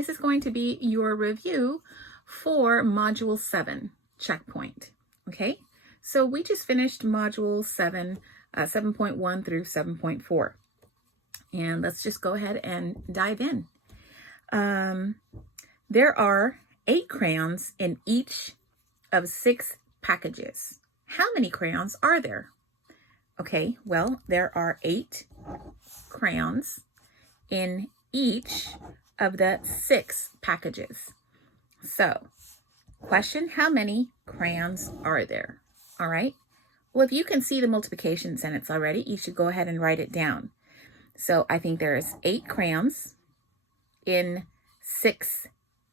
this is going to be your review for Module 7, Checkpoint. Okay, so we just finished Module 7, 7.1 through 7.4. And let's just go ahead and dive in. There are 8 crayons in each of 6 packages. How many crayons are there? Okay, well, there are 8 crayons in each of the 6 packages. So, question, how many crayons are there? All right. Well, if you can see the multiplication sentence already, you should go ahead and write it down. So I think there is 8 crayons in 6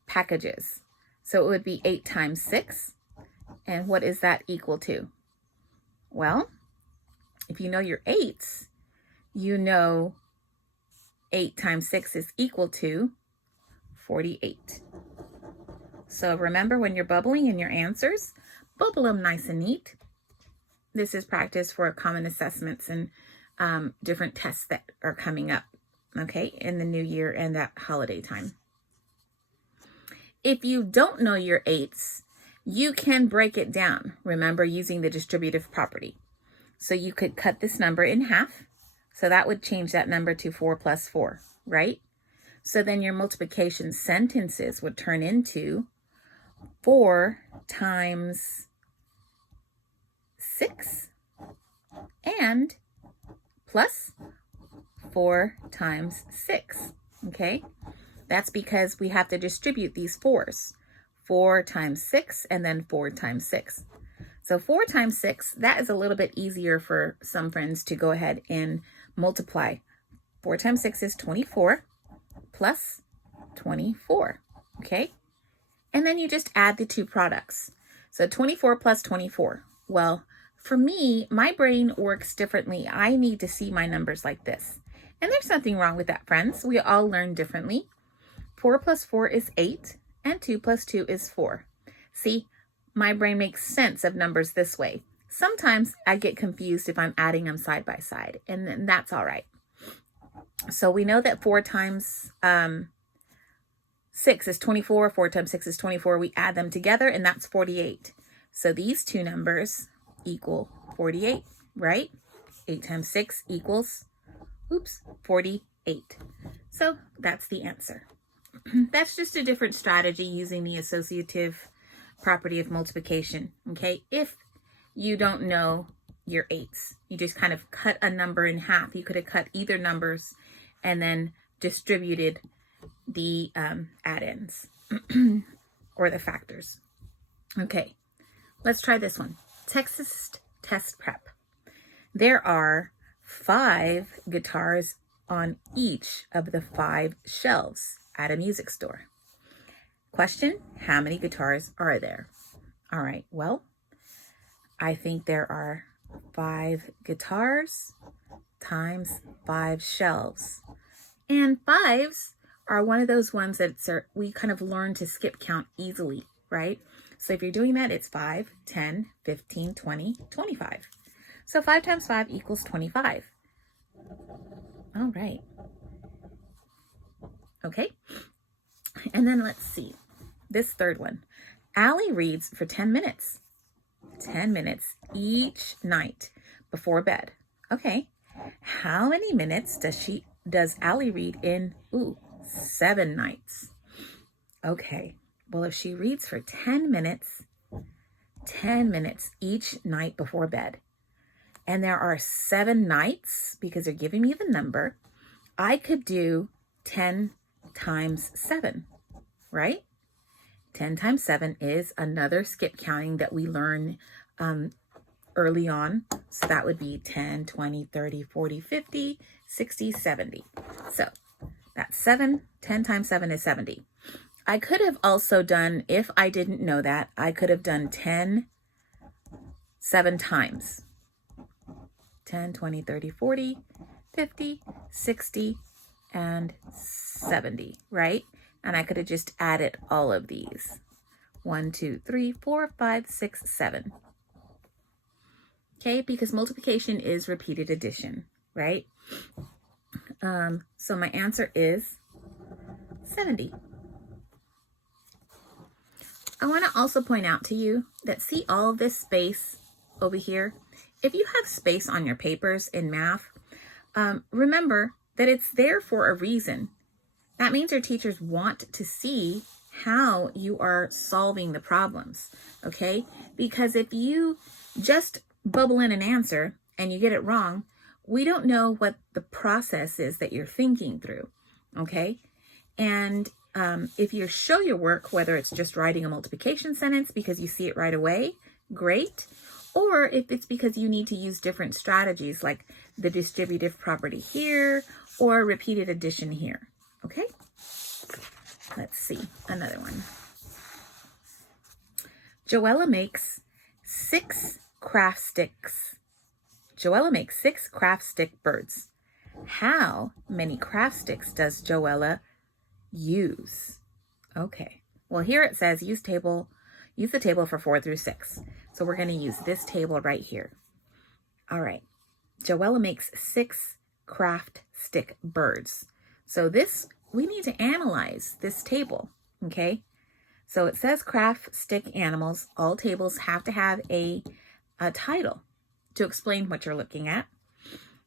packages. So it would be 8 times 6. And what is that equal to? Well, if you know your 8s, you know 8 times 6 is equal to 48. So remember, when you're bubbling in your answers, bubble them nice and neat. This is practice for common assessments and different tests that are coming up, okay, in the new year and that holiday time. If you don't know your 8s, you can break it down, remember, using the distributive property. So you could cut this number in half. So that would change that number to 4 plus 4, right? So then your multiplication sentences would turn into 4 times 6 and plus 4 times 6, okay? That's because we have to distribute these 4s. 4 times 6 and then 4 times 6. So 4 times 6, that is a little bit easier for some friends to go ahead and multiply. 4 times 6 is 24 plus 24, okay? And then you just add the two products. So 24 plus 24. Well, for me, my brain works differently. I need to see my numbers like this. And there's nothing wrong with that, friends. We all learn differently. 4 plus 4 is 8, and 2 plus 2 is 4. See, my brain makes sense of numbers this way. Sometimes I get confused if I'm adding them side by side, and then that's all right. So we know that 4 times 6 is 24. 4 times 6 is 24. We add them together, and that's 48. So these two numbers equal 48, right? 8 times 6 equals, 48. So that's the answer. That's just a different strategy using the associative property of multiplication, okay? If you don't know your 8s, you just kind of cut a number in half. You could have cut either numbers and then distributed the add-ins or the factors. Okay, let's try this one. Texas test prep. There are 5 guitars on each of the 5 shelves at a music store. Question, how many guitars are there? All right, well, I think there are 5 guitars times 5 shelves. And 5s are one of those ones that we kind of learn to skip count easily, right? So if you're doing that, it's 5, 10, 15, 20, 25. So 5 times 5 equals 25. All right. Okay. And then let's see. This third one. Allie reads for 10 minutes. 10 minutes each night before bed. Okay. How many minutes does Allie read in 7 nights? Okay. Well, if she reads for 10 minutes each night before bed, and there are 7 nights because they're giving me the number, I could do 10 times 7, right? 10 times 7 is another skip counting that we learn early on. So that would be 10, 20, 30, 40, 50, 60, 70. So that's 7. 10 times 7 is 70. I could have also done, if I didn't know that, I could have done 10 7 times. 10, 20, 30, 40, 50, 60, and 70, right? And I could have just added all of these. 1, 2, 3, 4, 5, 6, 7. Okay, because multiplication is repeated addition, right? So my answer is 70. I want to also point out to you that see all of this space over here? If you have space on your papers in math, remember that it's there for a reason. That means your teachers want to see how you are solving the problems, okay? Because if you just bubble in an answer and you get it wrong, we don't know what the process is that you're thinking through, okay? And if you show your work, whether it's just writing a multiplication sentence because you see it right away, great. Or if it's because you need to use different strategies like the distributive property here or repeated addition here, okay? Let's see, another one. Joella makes 6 craft sticks. Joella makes 6 craft stick birds. How many craft sticks does Joella use? Okay, well here it says use the table for 4 through 6. So we're going to use this table right here. All right, Joella makes 6 craft stick birds. So we need to analyze this table, okay? So it says craft stick animals. All tables have to have a title to explain what you're looking at.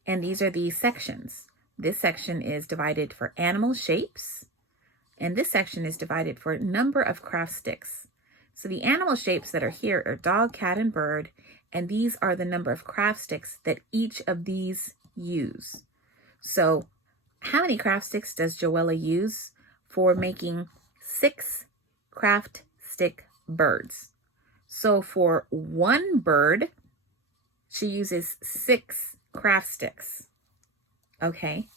And these are the sections. This section is divided for animal shapes. And this section is divided for number of craft sticks. So the animal shapes that are here are dog, cat, and bird. And these are the number of craft sticks that each of these use. So how many craft sticks does Joella use for making 6 craft stick birds? So for one bird, she uses 6 craft sticks. Okay,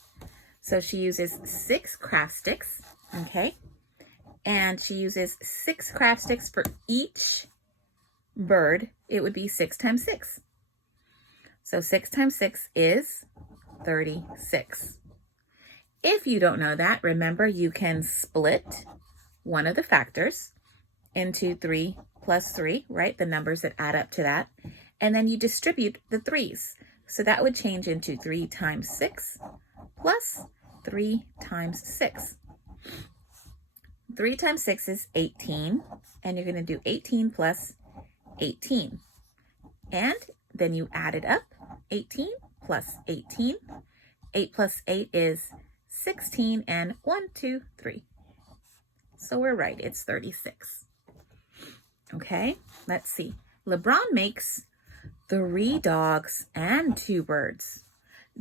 so she uses 6 craft sticks. Okay, and she uses 6 craft sticks for each bird. It would be 6 times 6. So 6 times 6 is 36. If you don't know that, remember you can split one of the factors into 3 plus 3, right? The numbers that add up to that. And then you distribute the 3's. So that would change into 3 times 6 plus 3 times 6. 3 times 6 is 18. And you're going to do 18 plus 18. And then you add it up. 18 plus 18. 8 plus 8 is 16, and 1, 2, 3. So we're right, it's 36. Okay, let's see. LeBron makes 3 dogs and 2 birds.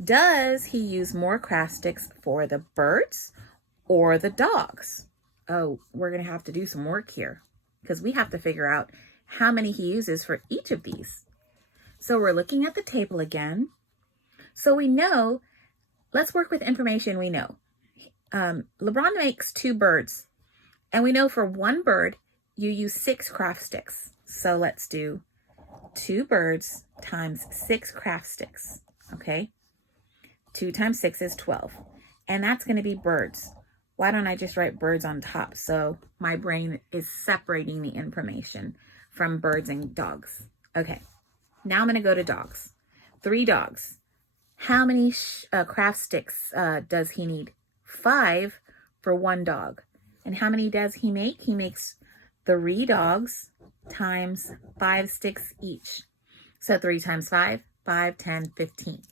Does he use more craft sticks for the birds or the dogs? Oh, we're going to have to do some work here because we have to figure out how many he uses for each of these. So we're looking at the table again. So we know, let's work with information we know. LeBron makes 2 birds, and we know for one bird, you use 6 craft sticks. So let's do 2 birds times 6 craft sticks, okay? 2 times 6 is 12, and that's going to be birds. Why don't I just write birds on top so my brain is separating the information from birds and dogs? Okay, now I'm going to go to dogs. 3 dogs. How many craft sticks does he need? 5 for one dog. And how many does he make? He makes 3 dogs times 5 sticks each. So 3 times 5, 5, 10, 15.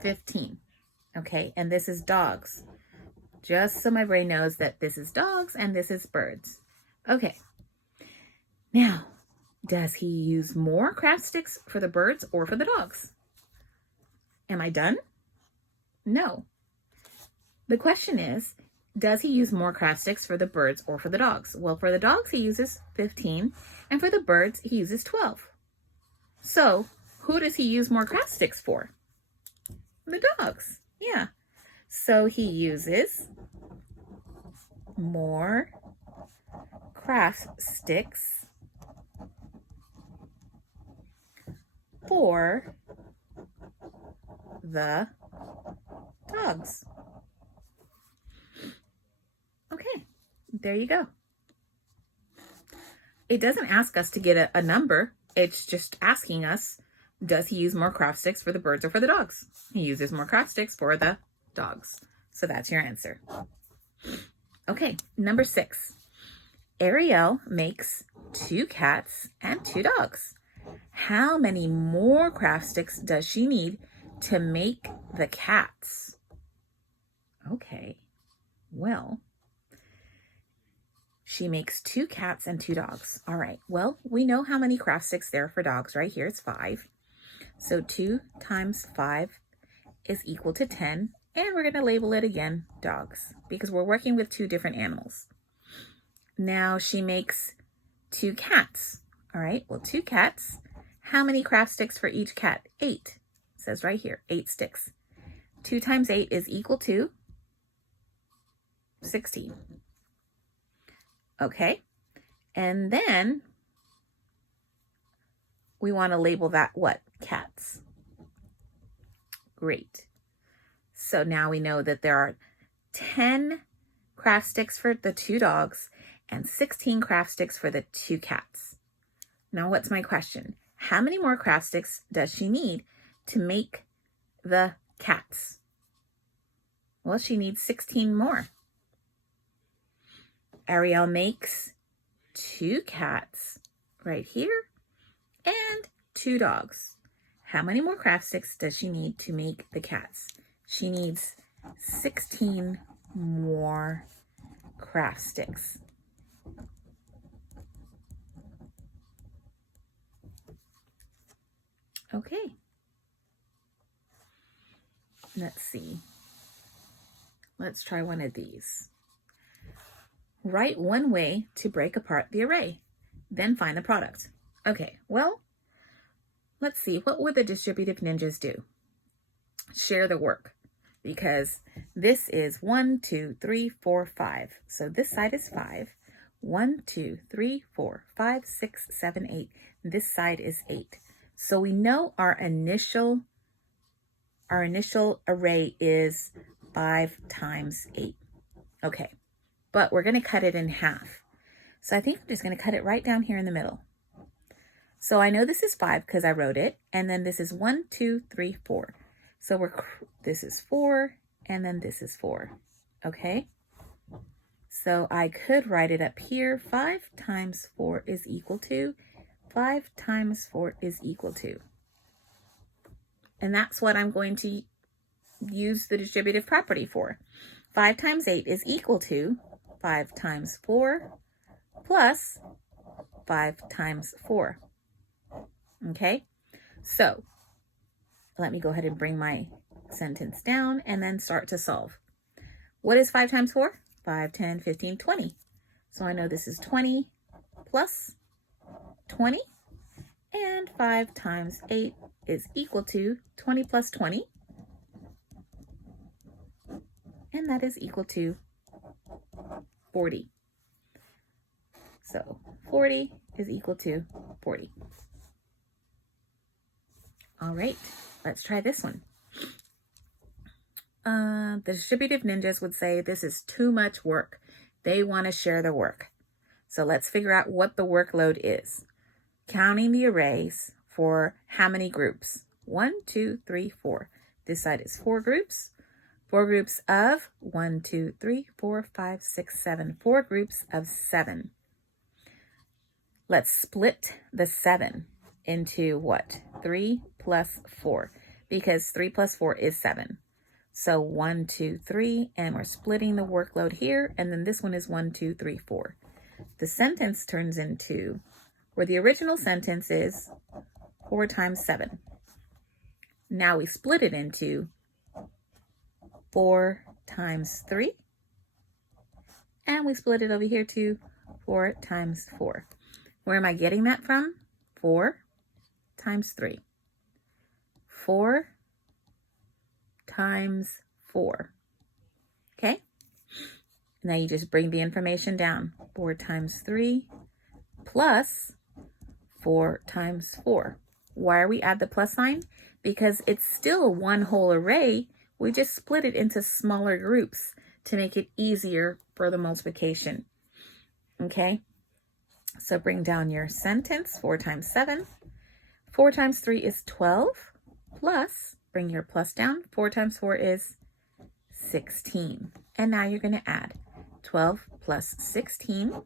15. Okay, and this is dogs. Just so my brain knows that this is dogs and this is birds. Okay. Now, does he use more craft sticks for the birds or for the dogs? Am I done? No. The question is, does he use more craft sticks for the birds or for the dogs? Well, for the dogs, he uses 15, and for the birds, he uses 12. So, who does he use more craft sticks for? The dogs. Yeah. So, he uses more craft sticks for the dogs. Okay, there you go. It doesn't ask us to get a number. It's just asking us, does he use more craft sticks for the birds or for the dogs? He uses more craft sticks for the dogs. So that's your answer. Okay, number 6. Ariel makes 2 cats and 2 dogs. How many more craft sticks does she need to make the cats? Okay, well, she makes 2 cats and 2 dogs. All right, well, we know how many craft sticks there are for dogs right here. It's 5. So 2 times 5 is equal to 10. And we're going to label it again, dogs, because we're working with 2 different animals. Now she makes 2 cats. All right, well, 2 cats. How many craft sticks for each cat? 8. It says right here, 8 sticks. 2 times 8 is equal to 16. Okay, and then we want to label that what? Cats. Great. So now we know that there are 10 craft sticks for the 2 dogs and 16 craft sticks for the 2 cats. Now what's my question? How many more craft sticks does she need to make the cats? Well, she needs 16 more. Ariel makes 2 cats right here and 2 dogs. How many more craft sticks does she need to make the cats? She needs 16 more craft sticks. Okay. Let's see. Let's try one of these. Write one way to break apart the array, then find the product. Okay, well, let's see. What would the distributive ninjas do? Share the work, because this is 1, 2, 3, 4, 5. So this side is 5. 1, 2, 3, 4, 5, 6, 7, 8. This side is 8. So we know our initial array is 5 times 8. Okay, but we're going to cut it in half. So I think I'm just going to cut it right down here in the middle. So I know this is 5 because I wrote it, and then this is 1, 2, 3, 4. So this is 4, and then this is 4. Okay, so I could write it up here. 5 times 4 is equal to 5 times 4 is equal to. And that's what I'm going to use the distributive property for. 5 times 8 is equal to 5 times 4 plus 5 times 4. Okay, so let me go ahead and bring my sentence down and then start to solve. What is 5 times 4? 5, 10, 15, 20. So I know this is 20 plus 20. And 5 times 8 is equal to 20 plus 20. And that is equal to 40. So 40 is equal to 40. All right, let's try this one. The distributive ninjas would say this is too much work. They want to share the work. So let's figure out what the workload is. Counting the arrays for how many groups? 1, 2, 3, 4. This side is 4 groups. 4 groups of 1, 2, 3, 4, 5, 6, 7. 4 groups of 7. Let's split the 7 into what? 3 plus 4, because 3 plus 4 is 7. So 1, 2, 3, and we're splitting the workload here, and then this one is 1, 2, 3, 4. The sentence turns into, where the original sentence is 4 times 7. Now we split it into 4 times 3, and we split it over here to 4 times 4. Where am I getting that from? 4 times 3. 4 times 4. Okay? Now you just bring the information down. 4 times 3 plus 4 times 4. Why are we add the plus sign? Because it's still one whole array. We just split it into smaller groups to make it easier for the multiplication. Okay? So bring down your sentence. 4 times 7. 4 times 3 is 12 plus, bring your plus down. 4 times 4 is 16. And now you're going to add 12 plus 16.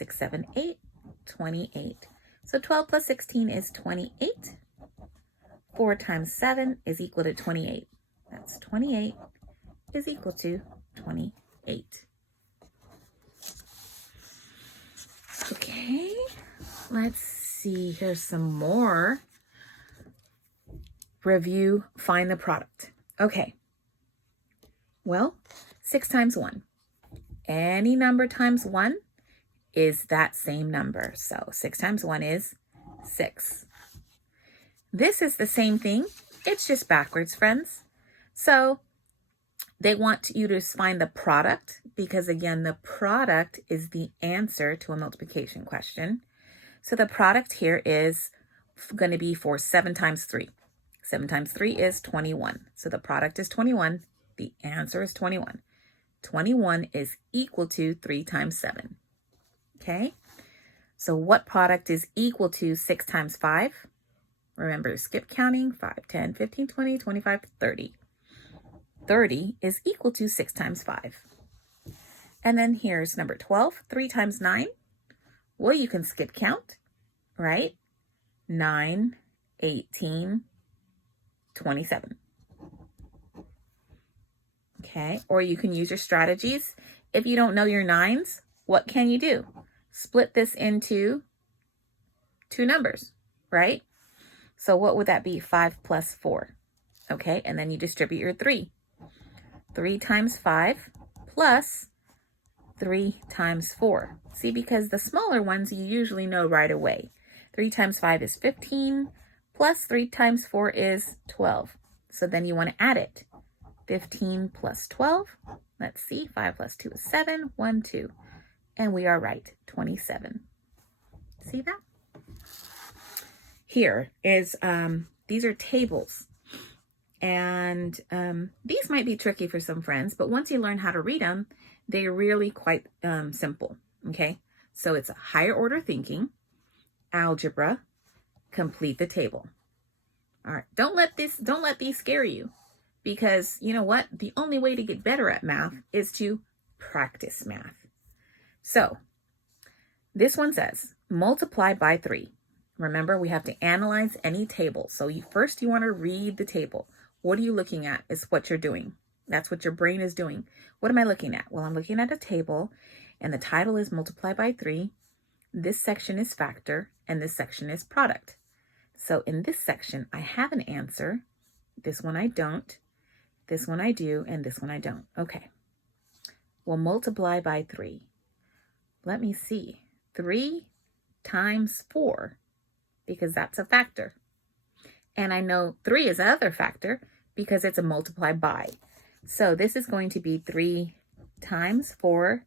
6, 7, 8, 28. So 12 plus 16 is 28. 4 times 7 is equal to 28. That's 28 is equal to 28. Okay, let's see. Here's some more. Review, find the product. Okay, well, 6 times 1. Any number times 1 is that same number. So 6 times 1 is 6. This is the same thing. It's just backwards, friends. So they want you to find the product because, again, the product is the answer to a multiplication question. So the product here is going to be for 7 times 3. 7 times 3 is 21. So the product is 21. The answer is 21. 21 is equal to 3 times 7. Okay? So what product is equal to 6 times 5? Remember, skip counting. 5, 10, 15, 20, 25, 30. 30 is equal to 6 times 5. And then here's number 12. 3 times 9. Well, you can skip count, right? 9, 18, 27. Okay, or you can use your strategies. If you don't know your 9s, what can you do? Split this into 2 numbers, right? So what would that be? 5 plus 4. Okay, and then you distribute your 3. 3 times 5 plus 3 times 4. See, because the smaller ones you usually know right away. 3 times 5 is 15, plus 3 times 4 is 12. So then you want to add it. 15 plus 12. Let's see, 5 plus 2 is 7, 1, 2. And we are right, 27. See that? Here is, these are tables. And these might be tricky for some friends, but once you learn how to read them, they're really quite simple, okay? So it's higher order thinking, algebra, complete the table. All right, don't let these scare you, because you know what? The only way to get better at math is to practice math. So this one says multiply by 3. Remember, we have to analyze any table. So first you want to read the table. What are you looking at is what you're doing. That's what your brain is doing. What am I looking at? Well, I'm looking at a table, and the title is multiply by 3. This section is factor, and this section is product. So in this section, I have an answer. This one I don't. This one I do, and this one I don't. Okay. Well, multiply by 3. Let me see. 3 times 4, because that's a factor. And I know 3 is another factor because it's a multiply by. So this is going to be 3 times 4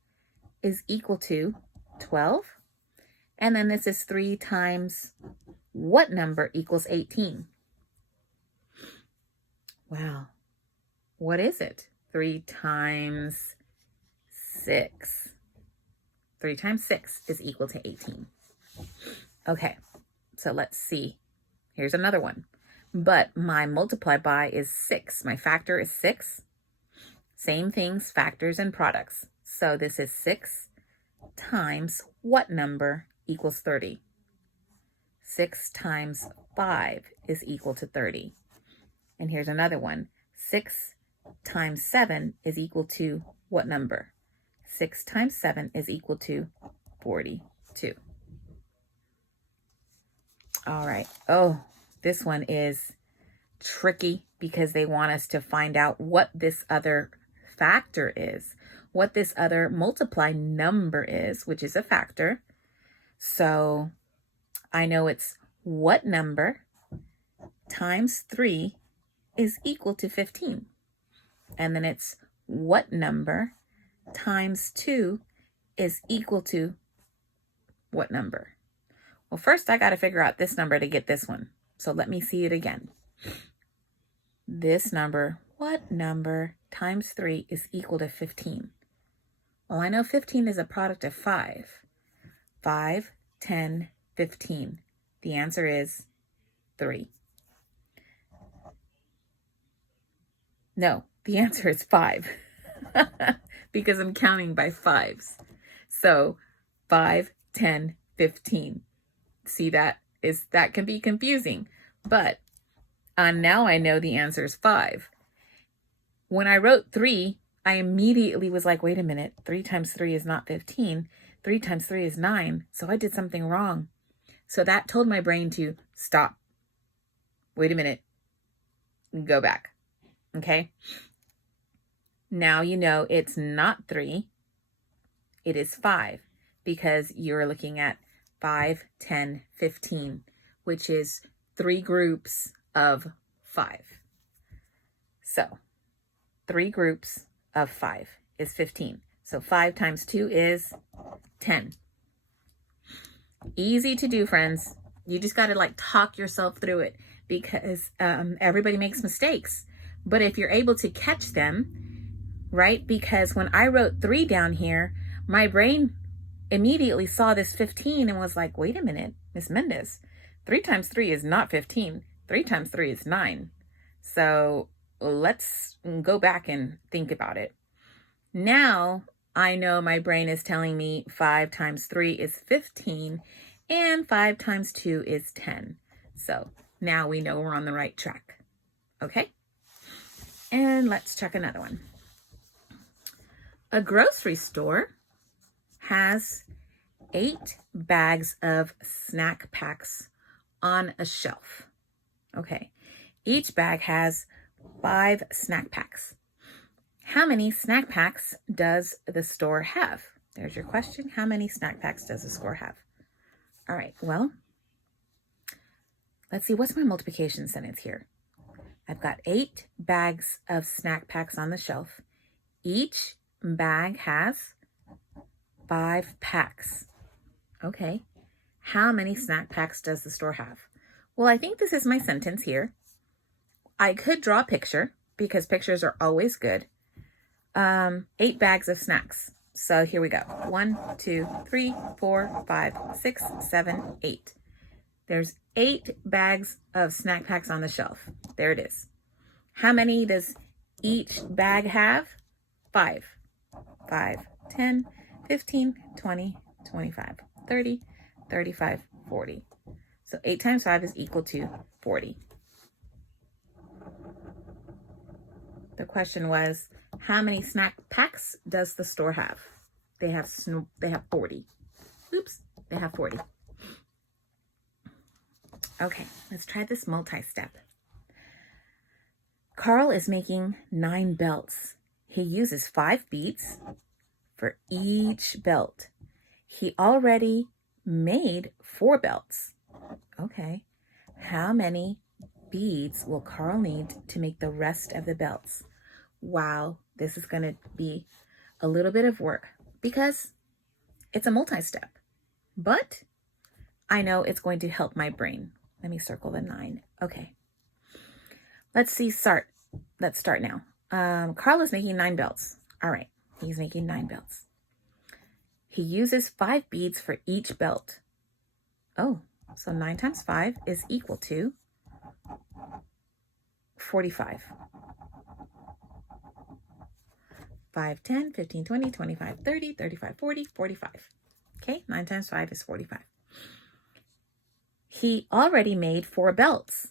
is equal to 12. And then this is 3 times what number equals 18? Wow. What is it? 3 times 6. 3 times 6 is equal to 18. Okay, so let's see. Here's another one. But my multiply by is 6. My factor is 6. Same things, factors and products. So this is 6 times what number equals 30? 6 times 5 is equal to 30. And here's another one. 6 times 7 is equal to what number? 6 times 7 is equal to 42. All right. Oh, this one is tricky because they want us to find out what this other factor is, what this other multiply number is, which is a factor. So I know it's what number times 3 is equal to 15. And then it's what number times 2 is equal to what number? Well, first I got to figure out this number to get this one. So let me see it again. This number, what number times 3 is equal to 15? Well, I know 15 is a product of 5. 5, 10, 15. The answer is 3. No, the answer is 5 because I'm counting by 5s. So 5, 10, 15. See, that can be confusing, but now I know the answer is 5. When I wrote 3, I immediately was like, wait a minute, 3 times 3 is not 15. 3 times 3 is 9. So I did something wrong. So that told my brain to stop. Wait a minute. Go back. Okay. Now you know it's not 3. It is 5 because you're looking at 5, 10, 15, which is 3 groups of 5. So 3 groups of 5 is 15. So 5 times 2 is 10. Easy to do, friends. You just got to like talk yourself through it because everybody makes mistakes. But if you're able to catch them, right? Because when I wrote 3 down here, my brain immediately saw this 15 and was like, wait a minute, Miss Mendez, 3 times 3 is not 15. 3 times 3 is 9. So let's go back and think about it. Now I know my brain is telling me 5 times 3 is 15 and 5 times 2 is 10. So now we know we're on the right track. Okay? And let's check another one. A grocery store has 8 bags of snack packs on a shelf. Okay. Each bag has 5 snack packs. How many snack packs does the store have? There's your question. How many snack packs does the store have? All right, well, let's see. What's my multiplication sentence here? I've got 8 bags of snack packs on the shelf. Each bag has 5 packs. Okay. How many snack packs does the store have? Well, I think this is my sentence here. I could draw a picture because pictures are always good. 8 bags of snacks. So here we go. 1, 2, 3, 4, 5, 6, 7, 8. There's 8 bags of snack packs on the shelf. There it is. How many does each bag have? 5. 5, 10, 15, 20, 25, 30, 35, 40. So 8 times 5 is equal to 40. The question was, how many snack packs does the store have? They have 40. Oops, they have 40. Okay, let's try this multi-step. Carl is making 9 belts. He uses 5 beads for each belt. He already made 4 belts. Okay, how many beads will Carl need to make the rest of the belts? Wow, this is going to be a little bit of work because it's a multi-step, but I know it's going to help my brain. Let me circle the 9. Okay, let's start now. Carl is making 9 belts. All right, he's making 9 belts. He uses 5 beads for each belt. Oh, so 9 times 5 is equal to 45. 5, 10, 15, 20, 25, 30, 35, 40, 45. Okay, 9 times 5 is 45. He already made 4 belts.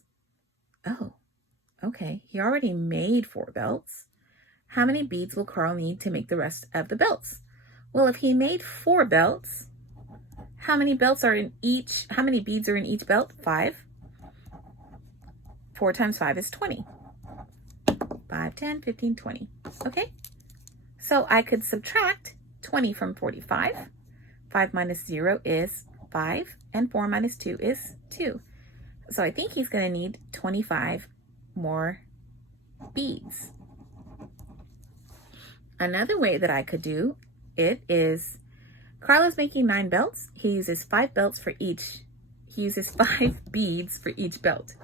Oh, okay. He already made 4 belts. How many beads will Carl need to make the rest of the belts? Well, if he made 4 belts, how many beads are in each belt? 5. 4 times 5 is 20. 5, 10, 15, 20. Okay. So I could subtract 20 from 45. 5 minus 0 is 5, and 4 minus 2 is 2. So I think he's going to need 25 more beads. Another way that I could do it is, Carl is making 9 belts. He uses 5 belts for each. He uses 5 beads for each belt.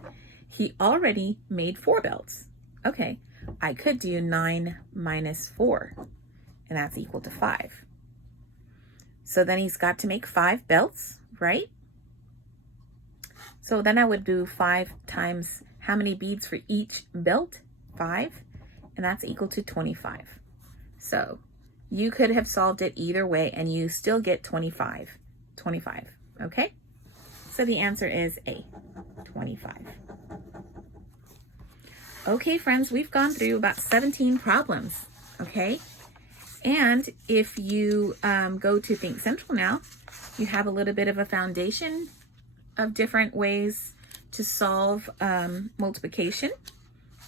He already made 4 belts. Okay, I could do 9 minus 4, and that's equal to 5. So then he's got to make 5 belts, right? So then I would do 5 times how many beads for each belt? 5, and that's equal to 25. So you could have solved it either way, and you still get 25. 25. Okay? So the answer is A, 25. Okay, friends, we've gone through about 17 problems. Okay? And if you go to Think Central now, you have a little bit of a foundation of different ways to solve multiplication.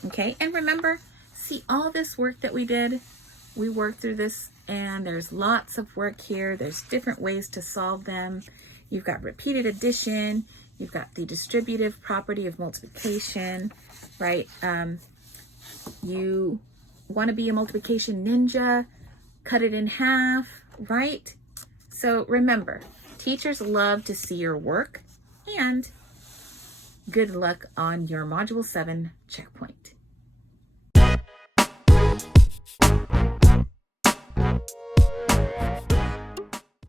Okay, and remember, see all this work that we did? We worked through this, and there's lots of work here. There's different ways to solve them. You've got repeated addition. You've got the distributive property of multiplication, right? You want to be a multiplication ninja, cut it in half, right? So remember, teachers love to see your work, and good luck on your Module 7 checkpoint.